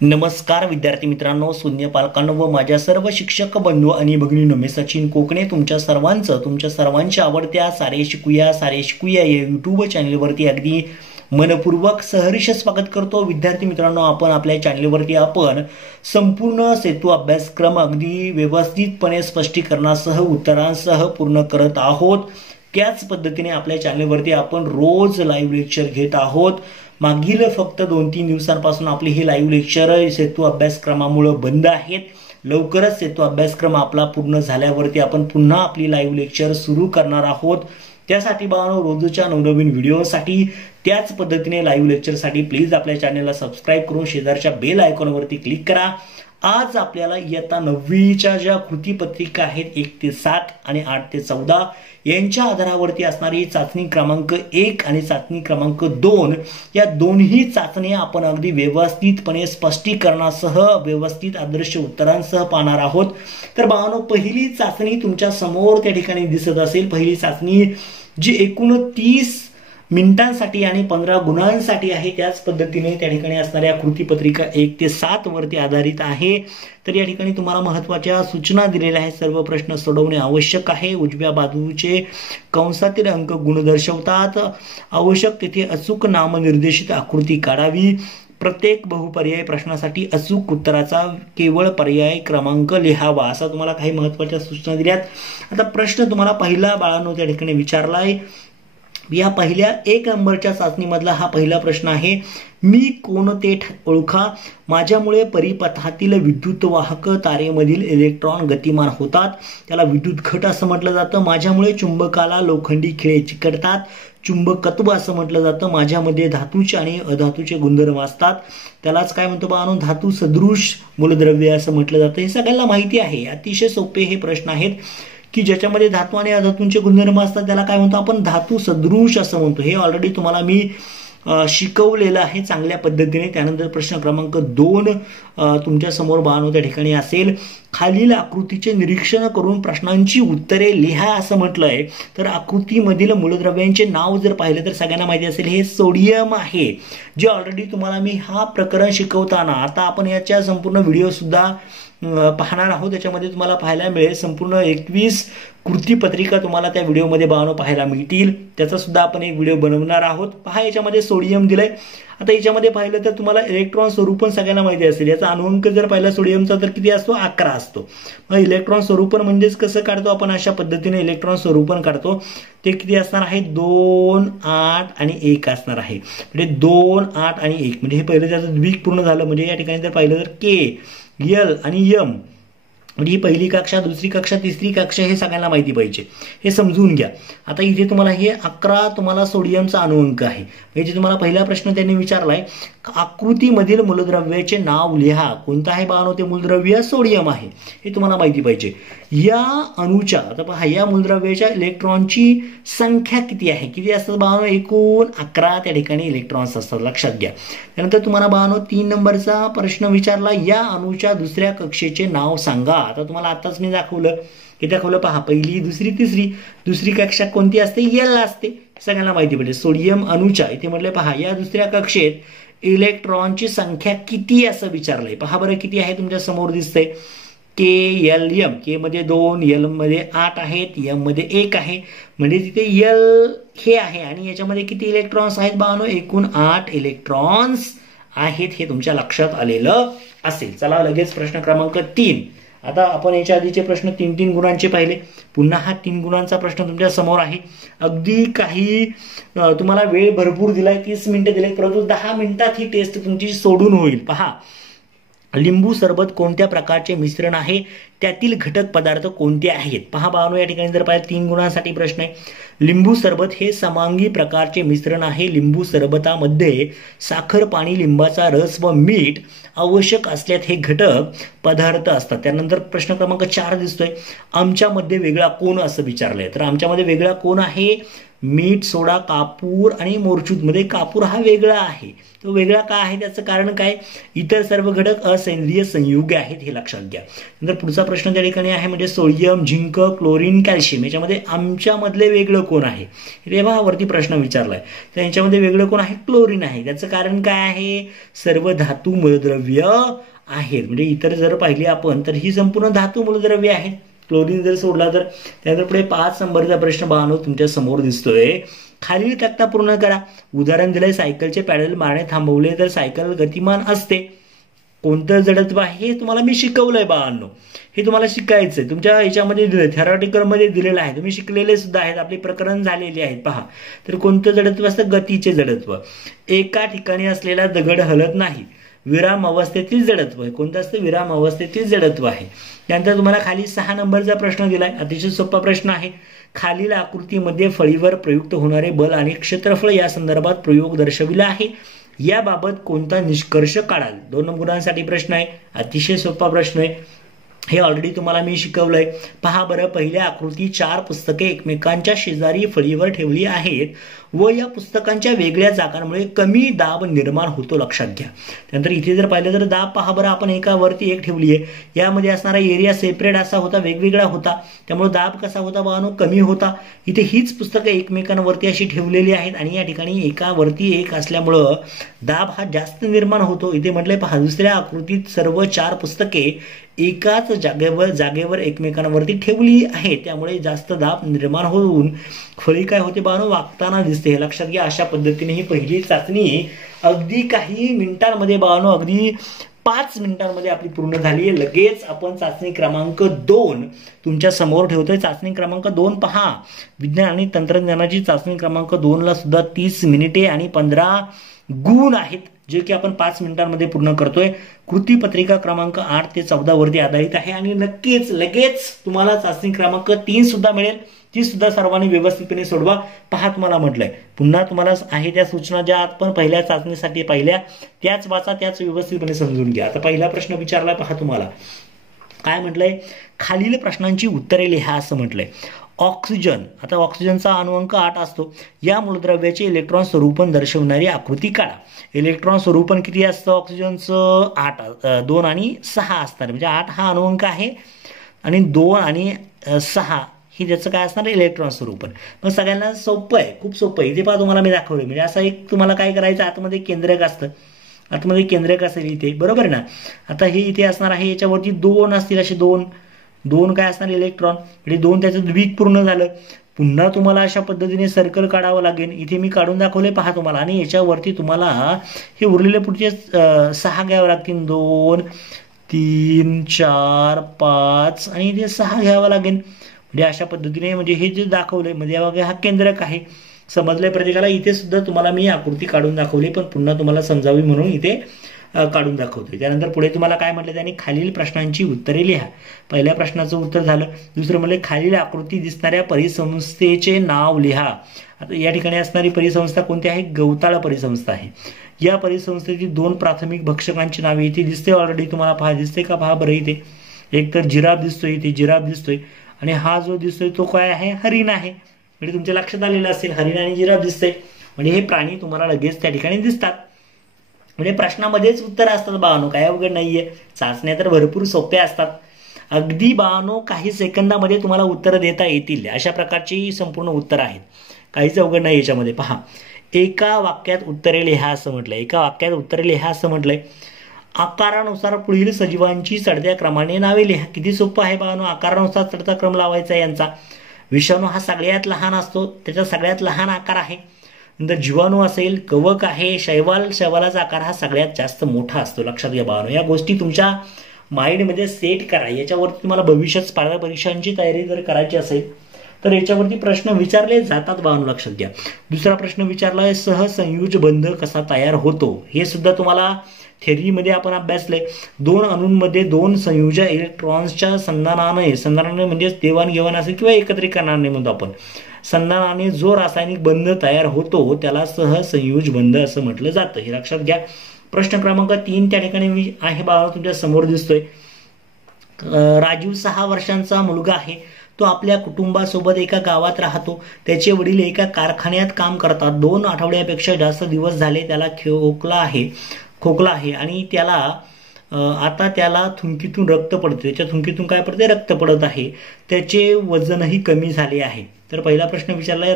नमस्कार विद्यार्थी मित्रांनो, शून्य पालकांनो व माझ्या सर्व शिक्षक बंधू आणि भगिनींनो, मी सचिन कोकणे तुमच्या सर्वांच्या आवडत्या सारे शिकूया या यूट्यूब चॅनलवरती अगदी मनपूर्वक सहर्ष स्वागत करतो। विद्यार्थी मित्रांनो, आपण आपल्या चॅनलवरती आपण संपूर्ण सेतू अभ्यासक्रम अगदी व्यवस्थितपणे स्पष्टीकरणासह उत्तरांसह पूर्ण करत आहोत। त्याच पद्धतीने आपल्या चॅनलवरती आपण रोज लाईव्ह लेक्चर घेत आहोत। मागील फक्त 2-3 दिवसांपासून आपली ही लाईव्ह लेक्चर सेतू अभ्यासक्रमामुळे बंद आहेत। लवकरच सेतू अभ्यासक्रम आपला पूर्ण झाल्यावरती आपण पुन्हा आपली लाईव्ह लेक्चर सुरू करणार आहोत। त्यासाठी बाळांनो, रोजच्या नवनवीन व्हिडिओसाठी त्याच पद्धतीने लाईव्ह लेक्चरसाठी प्लीज आपल्या चॅनलला सबस्क्राइब करून शेजारच्या बेल आयकॉनवरती क्लिक करा। आज आपल्याला इयत्ता 9वीच्या ज्या कृतीपत्रिका आहेत 1 ते 7 आणि 8 ते 14 यांच्या आधारावरती असणारी चाचणी क्रमांक 1 आणि चाचणी क्रमांक 2 या दोन्ही चाचण्या आपण अगदी व्यवस्थितपणे स्पष्टीकरणासह व्यवस्थित आदर्श उत्तरांसह पाहणार आहोत। तर बाळांनो, पहिली चाचणी तुमच्या समोर त्या ठिकाणी दिसत असेल। पहिली चाचणी जी एकूण 30 मिनिटांसाठी आणि 15 गुणांसाठी आहे, त्याच पद्धतीने त्या ठिकाणी असणाऱ्या कृतीपत्रिका 1 ते 7 वरती आधारित आहे। तर या ठिकाणी तुम्हाला महत्त्वाच्या सूचना दिलेल्या आहेत। सर्व प्रश्न सोडवणे आवश्यक आहे। उजव्या बाजूचे कंसातील अंक गुण दर्शवतात। आवश्यक तेथे अचूक नामनिर्देशित आकृती काढावी। प्रत्येक बहुपर्यायी प्रश्नासाठी अचूक उत्तराचा केवळ पर्याय क्रमांक लिहावा, असा तुम्हाला काही महत्त्वाच्या सूचना दिल्यात। आता प्रश्न तुम्हाला पहिला बाळांनो त्या ठिकाणी विचारलाय। या पहिल्या 1 नंबरच्या चाचणीमधला हा पहिला प्रश्न आहे। मी कोण ते ओळखा। माझ्यामुळे परिपथातील विद्युत वाहक तारेमधील इलेक्ट्रॉन गतिमान होतात, त्याला विद्युत घट असं म्हटलं जातं। माझ्यामुळे चुंबकाला लोखंडी खिळे चिकटतात, चुंबकत्व असं म्हटलं जातं। माझ्यामध्ये धातूचे आणि अधातूचे गुणधर्म असतात, त्यालाच काय म्हणतो बाळांनो, धातू सदृश मूलद्रव्य असं म्हटलं जातं। हे सगळ्यांना माहिती आहे, अतिशय सोपे हे प्रश्न आहेत की ज्याच्यामध्ये धातू आणि अधातूंचे गुणधर्म असतात त्याला काय म्हणतो आपण, धातू सदृश असं म्हणतो। हे ऑलरेडी तुम्हाला मी शिकवलेलं आहे चांगल्या पद्धतीने। त्यानंतर प्रश्न क्रमांक 2 तुमच्या समोर बाळांनो त्या ठिकाणी असेल। खालील आकृतीचे निरीक्षण करून प्रश्नांची उत्तरे लिहा असं म्हटलंय। तर आकृतीमधील मूलद्रव्यांचे नाव जर पाहिलं तर सगळ्यांना माहिती असेल हे सोडियम आहे, जे ऑलरेडी तुम्हाला मी हा प्रकरण शिकवताना आता आपण याच्या संपूर्ण व्हिडिओ सुद्धा पाहणार आहोत। त्याच्यामध्ये तुम्हाला पाहायला मिळेल संपूर्ण 21 कृतीपत्रिका तुम्हाला त्या व्हिडिओमध्ये बाळांनो पाहायला मिळतील। त्याचा सुद्धा आपण एक व्हिडिओ बनवणार आहोत। पहा, याच्यामध्ये सोडियम दिलंय। आता याच्यामध्ये पाहिलं तर तुम्हाला इलेक्ट्रॉन स्वरूपन सगळ्यांना माहिती असेल। याचा अणुअंक जर पाहिला सोडियमचा तर किती असतो, 11 असतो। मग इलेक्ट्रॉन स्वरूपन म्हणजेच कसं काढतो आपण, अशा पद्धतीने इलेक्ट्रॉन स्वरूपन काढतो। ते किती असणार आहे, 2, 8 आणि 1 असणार आहे। म्हणजे 2, 8 आणि 1 म्हणजे हे पहिलं त्याचं द्विक पूर्ण झालं। म्हणजे या ठिकाणी जर पाहिलं तर के, एल आणि एम म्हणजे ही पहिली कक्षा, दुसरी कक्षा, तिसरी कक्षा हे सगळ्यांना माहिती पाहिजे, हे समजून घ्या। आता इथे तुम्हाला हे 11 तुम्हाला सोडियमचा अणुअंक आहे। म्हणजे तुम्हाला पहिला प्रश्न त्यांनी विचारलाय, आकृतीमधील मूलद्रव्याचे नाव लिहा। कोणतं आहे बाळांनो ते मूलद्रव्य, सोडियम आहे, हे तुम्हाला माहिती पाहिजे। या अणूच्या, आता पहा, या मूलद्रव्याच्या इलेक्ट्रॉनची संख्या किती आहे, किती असतात बाळांनो, एकूण 11 त्या ठिकाणी इलेक्ट्रॉन्स असतात, लक्षात घ्या। त्यानंतर तुम्हाला बाळांनो 3 नंबरचा प्रश्न विचारला, या अणूच्या दुसऱ्या कक्षेचे नाव सांगा। आता तुम्हाला आताच मी दाखवलं की दाखवलं, पहा, पहिली, दुसरी, तिसरी, दुसरी कक्षा कोणती असते, एल असते, सगळ्यांना माहिती पाहिजे। सोडियम अणूच्या इथे म्हटलंय, पहा, या दुसऱ्या कक्षेत इलेक्ट्रॉनची संख्या किती असं विचारलंय। पहा बरं किती आहे, तुमच्या समोर दिसतंय के, एल, एम। के मध्ये 2, एल मध्ये 8 आहेत, एम मध्ये 1 आहे। म्हणजे तिथे एल हे आहे आणि याच्यामध्ये किती इलेक्ट्रॉन्स आहेत बाळांनो, एकूण 8 इलेक्ट्रॉन्स आहेत, हे तुमच्या लक्षात आलेलं असेल। चला लगेच प्रश्न क्रमांक 3। आता आपण याच्या आधीचे प्रश्न 3-3 गुणांचे पाहिले, पुन्हा हा 3 गुणांचा प्रश्न तुमच्या समोर आहे। अगदी काही तुम्हाला वेळ भरपूर दिलाय, 30 मिनिटं दिले, परंतु 10 मिनिटात ही टेस्ट तुमची सोडून होईल। पहा, लिंबू सरबत कोणत्या प्रकारचे मिश्रण आहे, त्यातील घटक पदार्थ कोणते आहेत। पहा बाळांनो, या ठिकाणी जर पाहिलं 3 गुणांसाठी प्रश्न आहे। लिंबू सरबत हे समांगी प्रकारचे मिश्रण आहे। लिंबू सरबतामध्ये साखर, पाणी, लिंबाचा रस व मीठ आवश्यक असल्यात हे घटक पदार्थ असतात। त्यानंतर प्रश्न क्रमांक 4 दिसतोय, आमच्यामध्ये वेगळा कोण असं विचारलंय। तर आमच्यामध्ये वेगळा कोण आहे, मीठ, सोडा, कापूर आणि मोरचूत मध्ये कापूर हा वेगळा आहे. तो वेगळा का आहे त्याचं कारण काय? इतर सर्व घटक असेंद्रिय संयुगे आहेत हे लक्षात घ्या. नंतर पुढचा प्रश्न त्या ठिकाणी आहे म्हणजे सोडियम, झिंक, क्लोरीन, कॅल्शियम याच्यामध्ये आमच्यामधले वेगळं कोण आहे? तेव्हा वरती प्रश्न विचारलाय. तर यांच्यामध्ये वेगळं कोण आहे? क्लोरीन आहे. त्याचं कारण काय आहे? सर्व धातू मूलद्रव्य आहेत. म्हणजे इतर जर पाहिली आपण तर ही संपूर्ण धातू मूलद्रव्य आहेत. क्लोरीन जर सोडला तर. त्यानंतर पुढे 5 नंबरचा प्रश्न बाळांनो तुमच्या समोर दिसतोय. खालील तक्ता पूर्ण करा. उदाहरण दिलंय सायकलचे पॅडल मारणे थांबवले तर सायकल गतिमान असते. कोणतं जडत्व आहे हे तुम्हाला मी शिकवलंय बाळांनो. हे तुम्हाला शिकायचंय. तुमच्या याच्यामध्ये दिलंय, थेरॉटिकल मध्ये दिलेलं आहे. तुम्ही शिकलेले सुद्धा आहेत, आपले प्रकरण झालेले आहेत. पहा, तर कोणतं जडत्व असतं? गतीचे जडत्व. एका ठिकाणी असलेला दगड हलत नाही. विराम अवस्थेतील जडत्व आहे. कोणतं असतं? विराम अवस्थेतील जडत्व आहे. त्यानंतर तुम्हाला खाली 6 नंबरचा प्रश्न दिलाय. अतिशय सोपा प्रश्न आहे. खालील आकृतीमध्ये फळीवर प्रयुक्त होणारे बल आणि क्षेत्रफळ या संदर्भात प्रयोग दर्शविला आहे. याबाबत कोणता निष्कर्ष काढाल? 2 गुणांसाठी प्रश्न आहे. अतिशय सोपा प्रश्न आहे. हे ऑलरेडी तुम्हाला मी शिकवलंय. पहा बरं, पहिल्या आकृती 4 पुस्तके एकमेकांच्या शेजारी फळीवर ठेवली आहेत व या पुस्तकांच्या वेगळ्या जागांमुळे कमी दाब निर्माण होतो. लक्षात घ्या. त्यानंतर इथे जर पाहिलं तर दाब पहा बरं, आपण एकावरती एक ठेवली आहे. यामध्ये असणारा एरिया सेपरेट असा होता, वेगवेगळा होता. त्यामुळे दाब कसा होता बाळांनो? कमी होता. इथे हीच पुस्तकं एकमेकांवरती अशी ठेवलेली आहेत आणि या ठिकाणी एकावरती एक असल्यामुळं दाब हा जास्त निर्माण होतो. इथे म्हटलंय पहा, दुसऱ्या आकृतीत सर्व 4 पुस्तके एकाच जागेवर एकमेकांवरती ठेवली आहे. त्यामुळे जास्त दाब निर्माण होऊन फळी काय होते बाळांनो? वागताना दिसते. हे लक्षात घ्या. अशा पद्धतीने ही पहिली चाचणी अगदी काही मिनिटांमध्ये बाळांनो, अगदी 5 मिनिटांमध्ये आपली पूर्ण झाली. लगेच आपण चाचणी क्रमांक 2 तुमच्या समोर ठेवतोय. चाचणी क्रमांक 2 पहा, विज्ञान आणि तंत्रज्ञानाची चाचणी क्रमांक 2 ला सुद्धा 30 मिनिटे आणि 15 गुण आहेत, जे की आपण 5 मिनिटांमध्ये पूर्ण करतोय. कृती पत्रिका क्रमांक 8 ते 14 वरती आधारित आहे आणि नक्कीच लगेच तुम्हाला चाचणी क्रमांक 3 सुद्धा मिळेल. ती सुद्धा सर्वांनी व्यवस्थितपणे सोडवा. पहा, तुम्हाला म्हटलंय पुन्हा तुम्हाला आहे त्या सूचना ज्या आपण पहिल्या चाचणीसाठी पाहिल्या त्याच वाचा, त्याच व्यवस्थितपणे समजून घ्या. आता पहिला प्रश्न विचारलाय पहा तुम्हाला. काय म्हटलंय? खालील प्रश्नांची उत्तरे लिहा असं म्हटलंय. ऑक्सिजन, आता ऑक्सिजनचा अणुअंक 8 असतो. या मूलद्रव्याचे इलेक्ट्रॉन स्वरूपन दर्शवणारी आकृती काढा. इलेक्ट्रॉन स्वरूपन किती असतं ऑक्सिजनचं? 8, 2 आणि 6 असणार. म्हणजे 8 हा अणुअंक आहे आणि 2 आणि 6 ही त्याचं काय असणार? इलेक्ट्रॉन स्वरूपन. मग सगळ्यांना सोपं आहे, खूप सोपं आहे. इथे पहा तुम्हाला मी दाखवलं. म्हणजे असं एक तुम्हाला काय करायचं, आतमध्ये केंद्रक असतं, आतमध्ये केंद्रक असेल इथे, बरोबर ना. आता हे इथे असणार आहे, याच्यावरती 2 असतील, असे 2 काय असणार? इलेक्ट्रॉन. म्हणजे 2 त्याचं द्विक पूर्ण झालं. पुन्हा तुम्हाला अशा पद्धतीने सर्कल काढावं लागेल. इथे मी काढून दाखवले पहा तुम्हाला. आणि याच्यावरती तुम्हाला हे उरलेले पुढचे 6 घ्यावं लागतील. 2, 3, 4, 5 आणि इथे 6 घ्यावं लागेल. म्हणजे अशा पद्धतीने म्हणजे हे जे दाखवलंय म्हणजे बघा, हा केंद्रक आहे. समजलंय प्रत्येकाला. इथे सुद्धा तुम्हाला मी आकृती काढून दाखवली, पण पुन्हा तुम्हाला समजावी म्हणून इथे काढून दाखवतोय. त्यानंतर पुढे तुम्हाला काय म्हटलं त्यांनी? खालील प्रश्नांची उत्तरे लिहा. पहिल्या प्रश्नाचं उत्तर झालं. दुसरं म्हणजे खालील आकृती दिसणाऱ्या परिसंस्थेचे नाव लिहा. आता या ठिकाणी असणारी परिसंस्था कोणती आहे? गवताळ परिसंस्था आहे. या परिसंस्थेतील 2 प्राथमिक भक्षकांची नावे इथे दिसते ऑलरेडी तुम्हाला. पहा, दिसते का? पहा बरं, इथे एक तर जिराफ दिसतोय, इथे जिराफ दिसतोय आणि हा जो दिसतोय तो काय आहे? हरिण आहे. म्हणजे तुमच्या लक्षात आलेलं असेल, हरिण आणि जिराफ दिसते. म्हणजे हे प्राणी तुम्हाला लगेच त्या ठिकाणी दिसतात. म्हणजे प्रश्नामध्येच उत्तर असतात बाळांनो, काय अवघड नाहीये. चाचण्या तर भरपूर सोप्या असतात. अगदी बाळांनो काही सेकंदामध्ये तुम्हाला उत्तर देता येतील अशा प्रकारची संपूर्ण उत्तर आहेत. काहीच अवघड नाही याच्यामध्ये. पहा, एका वाक्यात उत्तरे लिहा असं म्हटलंय. एका वाक्यात उत्तरे लिहा असं म्हटलंय. आकारानुसार पुढील सजीवांची चढत्या क्रमाने नावे लिहा. किती सोपं आहे बाळांनो, आकारानुसार चढता क्रम लावायचा यांचा. विषाणू हा सगळ्यात लहान असतो, त्याचा सगळ्यात लहान आकार आहे. नंतर जीवाणू असेल, कवक आहे, शैवालाचा आकार हा सगळ्यात जास्त मोठा असतो. लक्षात घ्या बाळांनो. या गोष्टी तुमच्या माइंडमध्ये सेट करा. याच्यावरती तुम्हाला भविष्यात स्पर्धा परीक्षांची तयारी जर करायची असेल तर याच्यावरती प्रश्न विचारले जातात बाळांनो, लक्षात घ्या. दुसरा प्रश्न विचारलाय, सहसंयुज बंध कसा तयार होतो. हे सुद्धा तुम्हाला थेअरीमध्ये आपण अभ्यासले. 2 अणूंमध्ये 2 संयुज इलेक्ट्रॉन्सच्या संधानाने म्हणजे देवाणघेवाण असेल किंवा एकत्रीकरणाने म्हणतो आपण, संधानाने जो रासायनिक बंध तयार होतो त्याला सहसंयुज बंध असं म्हटलं जातं. हे लक्षात घ्या. प्रश्न क्रमांक 3 त्या ठिकाणी आहे बाळा, तुमच्या समोर दिसतोय. राजीव 6 वर्षांचा मुलगा आहे. तो आपल्या कुटुंबासोबत एका गावात राहतो. त्याचे वडील एका कारखान्यात काम करतात. 2 आठवड्यापेक्षा जास्त दिवस झाले त्याला खोकला आहे आणि आता त्याला थुंकीतून रक्त पडते. त्याच्या थुंकीतून काय पडते? रक्त पडत आहे. त्याचे वजनही कमी झाले आहे. तर पहिला प्रश्न विचारलाय,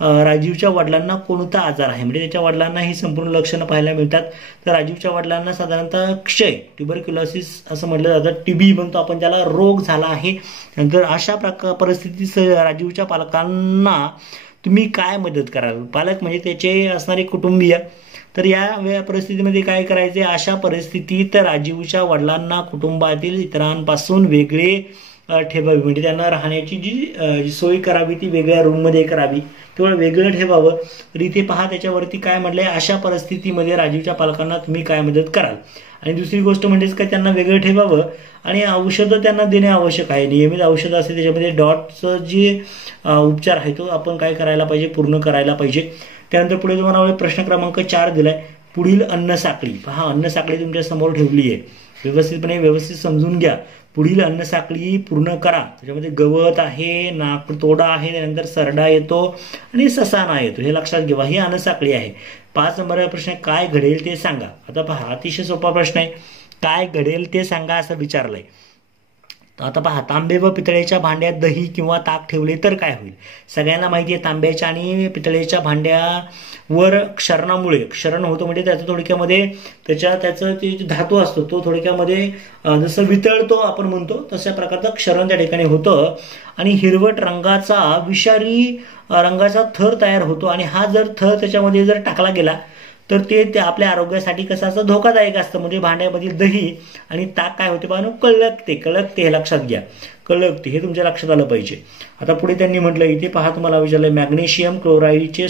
राजीवच्या वडिलांना कोणता आजार आहे, म्हणजे त्याच्या वडिलांना ही संपूर्ण लक्षणं पाहायला मिळतात. तर राजीवच्या वडिलांना साधारणतः क्षय, ट्युबरक्युलोसिस असं म्हटलं जातं, टीबी म्हणतो आपण त्याला, रोग झाला आहे. नंतर अशा परिस्थितीत राजीवच्या पालकांना तुम्ही काय मदत कराल? पालक म्हणजे त्याचे असणारे कुटुंबीय. तर या परिस्थितीमध्ये काय करायचे? अशा परिस्थितीत राजीवच्या वडिलांना कुटुंबातील इतरांपासून वेगळे ठेवावे, म्हणजे त्यांना राहण्याची जी सोय करावी ती वेगळ्या रूममध्ये करावी, तेवढं वेगळं ठेवावं. तर इथे पहा त्याच्यावरती काय म्हटलंय, अशा परिस्थितीमध्ये राजीवच्या पालकांना तुम्ही काय मदत कराल. आणि दुसरी गोष्ट म्हणजेच काय, त्यांना वेगळं ठेवावं आणि औषधं त्यांना देणे आवश्यक आहे. नियमित औषधं असते त्याच्यामध्ये डॉटचं जे उपचार आहे तो आपण काय करायला पाहिजे? पूर्ण करायला पाहिजे. त्यानंतर पुढे तुम्हाला प्रश्न क्रमांक 4 दिलाय, पुढील अन्न साखळी. पहा, अन्न साखळी तुमच्या समोर ठेवली आहे, व्यवस्थित समजून घ्या. पुढील अन्न साखळी पूर्ण करा. त्याच्यामध्ये गवत आहे, नाकतोडा आहे, त्यानंतर सरडा येतो आणि ससाना येतो, हे लक्षात घ्या. ही अन्न साखळी आहे. 5 नंबरचा प्रश्न, काय घडेल ते सांगा. आता पहा, अतिशय सोपा प्रश्न आहे. काय घडेल ते सांगा असं विचारलंय. आता पहा, तांबे व पितळेच्या भांड्यात दही किंवा ताक ठेवले तर काय होईल? सगळ्यांना माहिती आहे, तांब्याच्या आणि पितळेच्या भांड्यावर क्षरण होतं, म्हणजे त्याचं थोडक्यामध्ये त्याचं ते धातू असतो तो थोडक्यामध्ये जसं वितळतो आपण म्हणतो तशा प्रकारचं क्षरण त्या ठिकाणी होतं आणि हिरवट रंगाचा विषारी रंगाचा थर तयार होतो. आणि हा जर थर त्याच्यामध्ये जर टाकला गेला तर ते आपल्या आरोग्यासाठी कसं असं धोकादायक असतं. म्हणजे भांड्यामधील दही आणि ताक काय होते पाहणं, कळकते, हे लक्षात घ्या, कळकते, हे तुमच्या लक्षात आलं पाहिजे. आता पुढे त्यांनी म्हटलं, इथे पहा तुम्हाला विचारलंय, मॅग्नेशियम क्लोराईडचे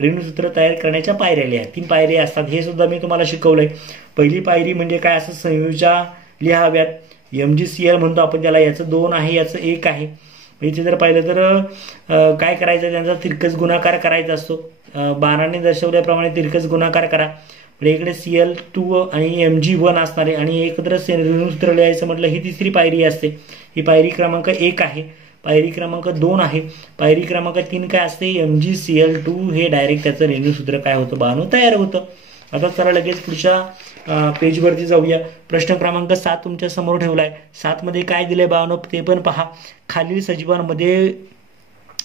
रेणूसूत्र तयार करण्याच्या पायऱ्या 3 पायऱ्या असतात. हे सुद्धा मी तुम्हाला शिकवलंय. पहिली पायरी म्हणजे काय, असं संयोजा लिहाव्यात. MgCl म्हणतो आपण त्याला, याचं 2 आहे, याचं 1 आहे. इथे जर पाहिलं तर काय करायचं, त्यांचा तिरकस गुणाकार करायचा असतो. बाणाने दर्शवल्याप्रमाणे तिरकस गुणाकार करा. म्हणजे इकडे Cl2 आणि Mg1 असणार आहे आणि एकत्र रेणूसूत्र लिहायचं म्हटलं, ही तिसरी पायरी असते. ही पायरी क्रमांक 1 आहे. पायरी क्रमांक 2 आहे. पायरी क्रमांक 3 काय असते, MgCl2, हे डायरेक्ट त्याचं रेणूसूत्र काय होतं बाणू तयार होतं. आता चला लगेच पुढच्या पेजवरती जाऊया. प्रश्न क्रमांक 7 तुमच्या समोर ठेवलाय. 7 मध्ये काय दिलंय बाळांनो ते पण पहा. खालील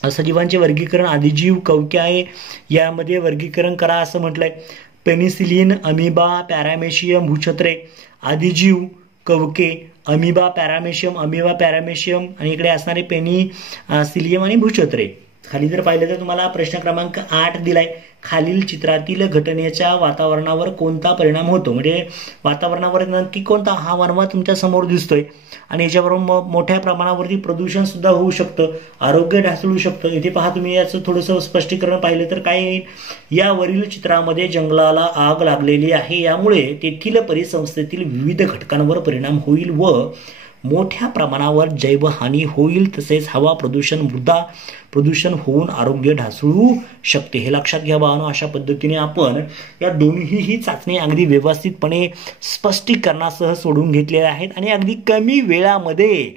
सजीवांचे वर्गीकरण आदिजीव कवके यामध्ये वर्गीकरण करा असं म्हटलंय. पेनिसिलिन, अमिबा, पॅरामेशियम, भूछत्रे. आदिजीव कवके, अमिबा पॅरामेशियम आणि इकडे असणारे पेनिसिलियम आणि भूछत्रे. खाली जर पाहिलं तर तुम्हाला प्रश्न क्रमांक 8 दिलाय. खालील चित्रातील घटनेच्या वातावरणावर कोणता परिणाम होतो, म्हणजे वातावरणावर नक्की कोणता हा वनवा तुमच्या समोर दिसतोय. आणि याच्याबरोबर मोठ्या प्रमाणावरती प्रदूषण सुद्धा होऊ शकतं, आरोग्य ढासळू शकतं. इथे पहा तुम्ही याचं थोडंसं स्पष्टीकरण पाहिलं तर काय येईल, यावरील चित्रामध्ये जंगलाला आग लागलेली आहे, यामुळे तेथील परिसंस्थेतील विविध घटकांवर परिणाम होईल व मोठ्या प्रमाणावर जैवहानी होईल. तसेच हवा प्रदूषण, मृदा प्रदूषण होऊन आरोग्य ढासळू शकते. हे लक्षात घ्या बाळांनो. अशा पद्धतीने आपण या दोन्हीही चाचणी अगदी व्यवस्थितपणे स्पष्टीकरणासह सोडून घेतलेल्या आहेत आणि अगदी कमी वेळामध्ये,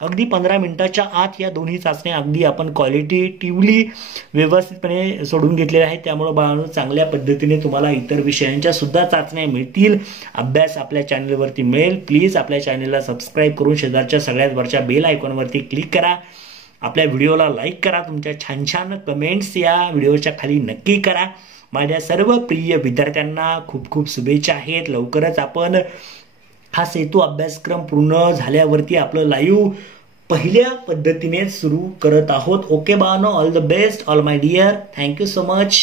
अगदी 15 मिनिटाच्या आत या दोन्ही चाचण्या अगदी आपण क्वालिटेटिव्हली व्यवस्थितपणे सोडून घेतलेल्या आहेत. त्यामुळे बाळांनो, चांगल्या पद्धतीने तुम्हाला इतर विषयांच्या सुद्धा चाचण्या मिळतील, अभ्यास आपल्या चॅनलवरती मिळेल. प्लीज आपल्या चॅनलला सबस्क्राईब करून शेजारच्या सगळ्यात वरच्या बेल आयकॉनवरती क्लिक करा. आपल्या व्हिडिओला लाईक करा. तुमच्या छान छान कमेंट्स या व्हिडिओच्या खाली नक्की करा. माझ्या सर्व प्रिय विद्यार्थ्यांना खूप खूप शुभेच्छा आहेत. लवकरच आपण हा सेतू अभ्यासक्रम पूर्ण झाल्यावरती आपलं लाईव्ह पहिल्या पद्धतीने सुरू करत आहोत. ओके बाळांनो, all the best, all my dear. Thank you so much.